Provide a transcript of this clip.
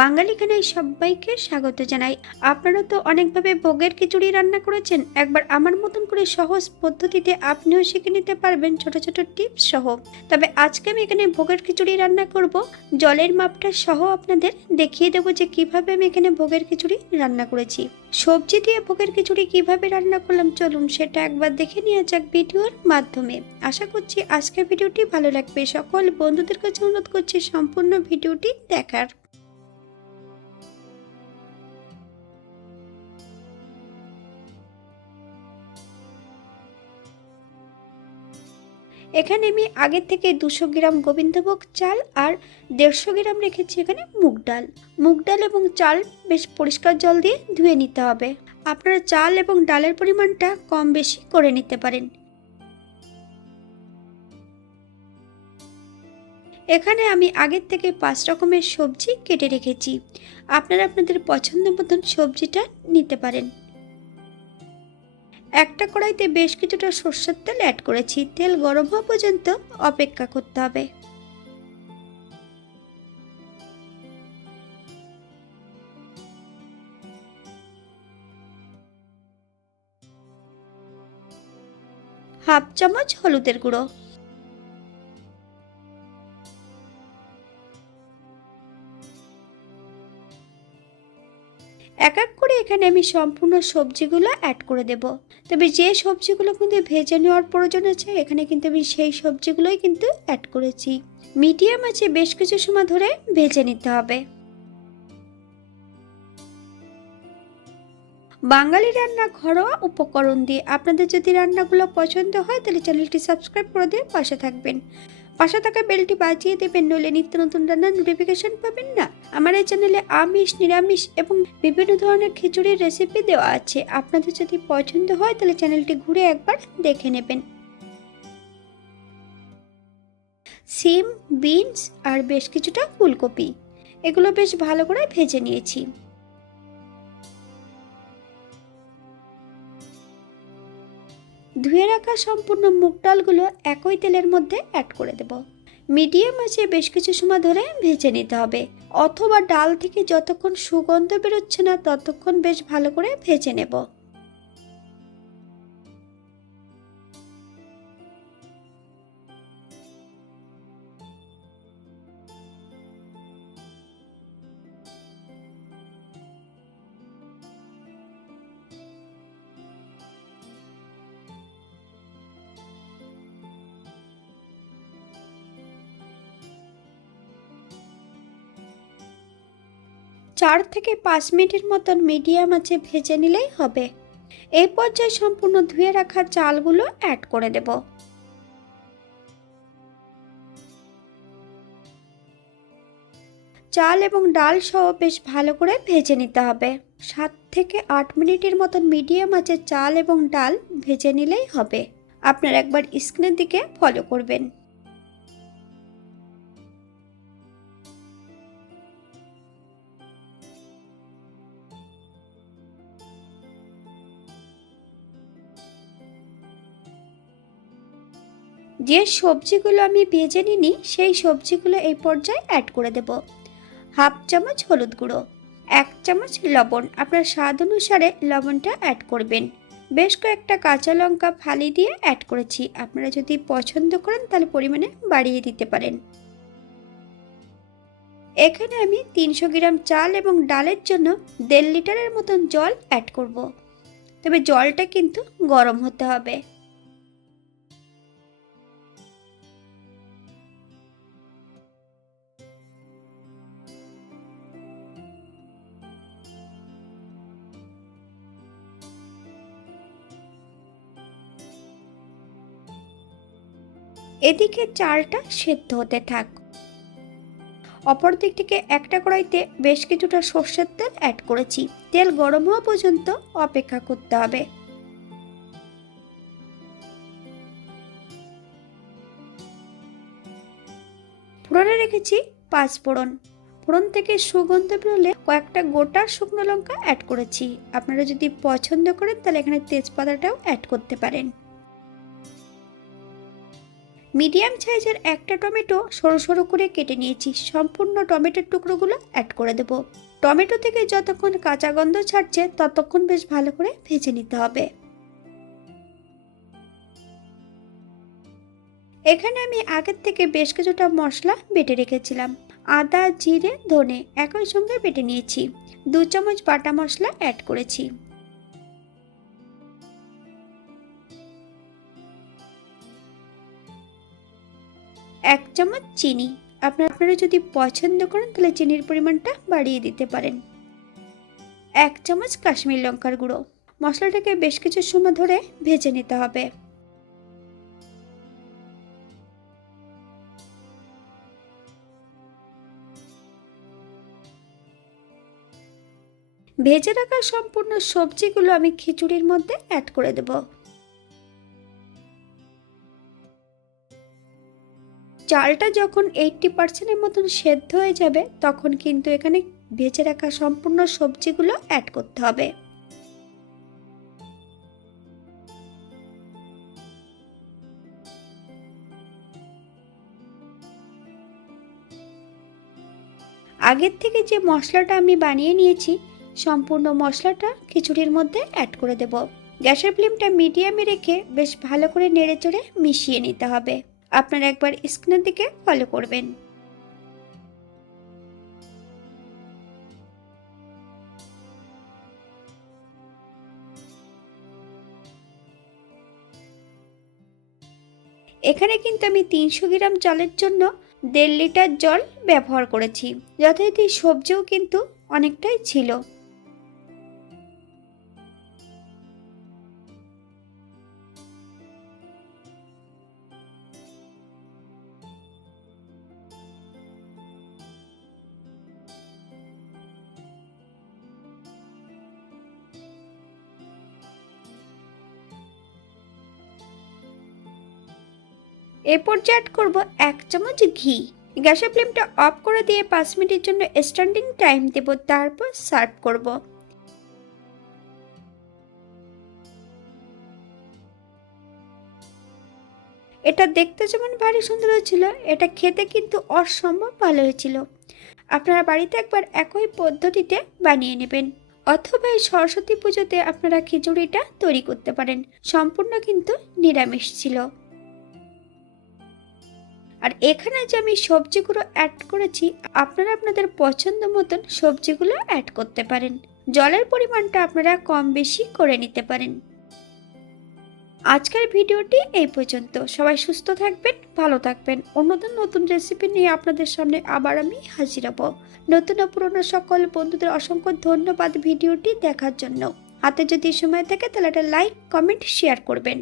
বাঙালি খানায় সবাইকে স্বাগত জানাই। আপনারা তো অনেকভাবে ভোগের খিচুড়ি রান্না করেছেন। একবার আমার মতন করে সহজ পদ্ধতিতে আপনিও শিখে নিতে পারবেন ছোট ছোট টিপস সহ। তবে আজকে আমি এখানে ভোগের খিচুড়ি রান্না করব। জলের মাপটা সহ আপনাদের দেখিয়ে দেবো যে কিভাবে আমি এখানে ভোগের খিচুড়ি রান্না করেছি। সবজি দিয়ে ভোগের খিচুড়ি কিভাবে রান্না করলাম চলুন সেটা একবার দেখে নেওয়া যাক ভিডিওর মাধ্যমে। আশা করছি আজকের ভিডিওটি ভালো লাগবে। সকল বন্ধুদের কাছে অনুরোধ করছি সম্পূর্ণ ভিডিওটি দেখার। এখানে আমি আগে থেকে 200 গ্রাম গোবিন্দভোগ চাল আর 150 গ্রাম রেখেছি এখানে মুগ ডাল। মুগ ডাল এবং চাল বেশ পরিষ্কার জল দিয়ে ধুয়ে নিতে হবে। আপনারা চাল এবং ডালের পরিমাণটা কম বেশি করে নিতে পারেন। এখানে আমি আগের থেকে 5 রকমের সবজি কেটে রেখেছি। আপনারা আপনাদের পছন্দ মতন সবজিটা নিতে পারেন। একটা কড়াইতে বেশ কিছুটা সরষের তেল অ্যাড করেছি। তেল গরম হওয়া পর্যন্ত অপেক্ষা করতে হবে। হাফ চামচ হলুদের গুঁড়ো, এক এক করে এখানে আমি সম্পূর্ণ সবজিগুলো অ্যাড করে দেব। তবে যে সবজিগুলো কিন্তু ভেজে নেওয়ার প্রয়োজন আছে এখানে কিন্তু আমি সেই সবজিগুলোই কিন্তু অ্যাড করেছি। মিডিয়াম আছে বেশ কিছু সময় ধরে ভেজে নিতে হবে। বাঙালি রান্না ঘরোয়া উপকরণ দিয়ে আপনাদের যদি রান্নাগুলো পছন্দ হয় তাহলে চ্যানেলটি সাবস্ক্রাইব করে দিয়ে পাশে থাকবেন। পাশে থাকা বেলটি বাজিয়ে দেবেন, নইলে নিত্য নতুন রান্নার নোটিফিকেশন পাবেন না। আমার এই চ্যানেলে আমিষ, নিরামিষ এবং বিভিন্ন ধরনের খিচুড়ির রেসিপি দেওয়া আছে। আপনাদের যদি পছন্দ হয় তাহলে চ্যানেলটি ঘুরে একবার দেখে নেবেন। সিম, বিনস আর বেশ কিছুটা ফুলকপি এগুলো বেশ ভালো করে ভেজে নিয়েছি। ধুয়ে রাখা সম্পূর্ণ মুগ ডালগুলো একই তেলের মধ্যে অ্যাড করে দেব। মিডিয়াম আঁচে বেশ কিছু সময় ধরে ভেজে নিতে হবে, অথবা ডাল থেকে যতক্ষণ সুগন্ধ বেরোচ্ছে না ততক্ষণ বেশ ভালো করে ভেজে নেব। চার থেকে 5 মিনিটের মতন মিডিয়াম আঁচে ভেজে নিলেই হবে। এই পর্যায়ে সম্পূর্ণ ধুয়ে রাখা চালগুলো অ্যাড করে দেব। চাল এবং ডাল সহ বেশ ভালো করে ভেজে নিতে হবে। 7 থেকে 8 মিনিটের মতন মিডিয়াম আঁচে চাল এবং ডাল ভেজে নিলেই হবে। আপনারা একবার স্ক্রিনের দিকে ফলো করবেন। যে সবজিগুলো আমি ভেজে নিই সেই সবজিগুলো এই পর্যায়ে অ্যাড করে দেব। হাফ চামচ হলুদ গুঁড়ো, 1 চামচ লবণ, আপনার স্বাদ অনুসারে লবণটা অ্যাড করবেন। বেশ কয়েকটা কাঁচা লঙ্কা ফালি দিয়ে অ্যাড করেছি। আপনারা যদি পছন্দ করেন তাহলে পরিমাণে বাড়িয়ে দিতে পারেন। এখানে আমি 300 গ্রাম চাল এবং ডালের জন্য 1.5 লিটারের মতন জল অ্যাড করব। তবে জলটা কিন্তু গরম হতে হবে। এদিকে চালটা সেদ্ধ হতে থাক। অপর দিক থেকে একটা কড়াইতে বেশ কিছুটা সর্ষের তেল অ্যাড করেছি। তেল গরম হওয়া পর্যন্ত অপেক্ষা করতে হবে। ফোড়নে রেখেছি 5 ফোড়ন। ফোড়ন থেকে সুগন্ধ বেরোলে কয়েকটা গোটা শুকনো লঙ্কা অ্যাড করেছি। আপনারা যদি পছন্দ করেন তাহলে এখানে তেজপাতাটাও অ্যাড করতে পারেন। মিডিয়াম সাইজের একটা টমেটো সরু সরু করে কেটে নিয়েছি। সম্পূর্ণ টমেটোর টুকরোগুলো অ্যাড করে দেব। টমেটো থেকে যতক্ষণ কাঁচা গন্ধ ছাড়ছে ততক্ষণ বেশ ভালো করে ভেজে নিতে হবে। এখানে আমি আগের থেকে বেশ কিছুটা মশলা বেটে রেখেছিলাম। আদা, জিরে, ধনে একই সঙ্গে বেটে নিয়েছি। 2 চামচ বাটা মশলা অ্যাড করেছি। 1 চামচ চিনি। আপনারা যদি পছন্দ করেন তাহলে চিনির পরিমাণটা বাড়িয়ে দিতে পারেন। 1 চামচ কাশ্মীর লঙ্কার গুঁড়ো। মশলাটাকে বেশ কিছু সময় ধরে ভেজে নিতে হবে। ভেজে রাখা সম্পূর্ণ সবজিগুলো আমি খিচুড়ির মধ্যে অ্যাড করে দেব। চালটা যখন 80% মতন সেদ্ধ হয়ে যাবে তখন কিন্তু এখানে ভেজে রাখা সম্পূর্ণ সবজিগুলো অ্যাড করতে হবে। আগের থেকে যে মশলাটা আমি বানিয়ে নিয়েছি সম্পূর্ণ মশলাটা খিচুড়ির মধ্যে অ্যাড করে দেব। গ্যাসের ফ্লেমটা মিডিয়ামে রেখে বেশ ভালো করে নেড়েচড়ে মিশিয়ে নিতে হবে। আপনারা একবার স্ক্রিনের দিকে ফলো করবেন। এখানে কিন্তু আমি 300 গ্রাম চালের জন্য 1.5 লিটার জল ব্যবহার করেছি। যথারীতি সবজিও কিন্তু অনেকটাই ছিল। এ পর্যায়ে অ্যাড করব 1 চামচ ঘি। গ্যাসের ফ্লেমটা অফ করে দিয়ে 5 মিনিটের জন্য স্ট্যান্ডিং টাইম দেব, তারপর সার্ভ করব। এটা দেখতে যেমন ভারী সুন্দর হয়েছিল, এটা খেতে কিন্তু অসম্ভব ভালো হয়েছিল। আপনারা বাড়িতে একবার একই পদ্ধতিতে বানিয়ে নেবেন, অথবা এই সরস্বতী পুজোতে আপনারা খিচুড়িটা তৈরি করতে পারেন। সম্পূর্ণ কিন্তু নিরামিষ ছিল। আর এখানে যে আমি সবজিগুলো অ্যাড করেছি আপনারা আপনাদের পছন্দ মতন সবজিগুলো অ্যাড করতে পারেন। জলের পরিমাণটা আপনারা কম বেশি করে নিতে পারেন। আজকের ভিডিওটি এই পর্যন্ত। সবাই সুস্থ থাকবেন, ভালো থাকবেন। অন্যদিন নতুন রেসিপি নিয়ে আপনাদের সামনে আবার আমি হাজির হব। নতুন ও পুরনো সকল বন্ধুদের অসংখ্য ধন্যবাদ ভিডিওটি দেখার জন্য। হাতে যদি সময় থাকে তাহলে একটা লাইক, কমেন্ট, শেয়ার করবেন।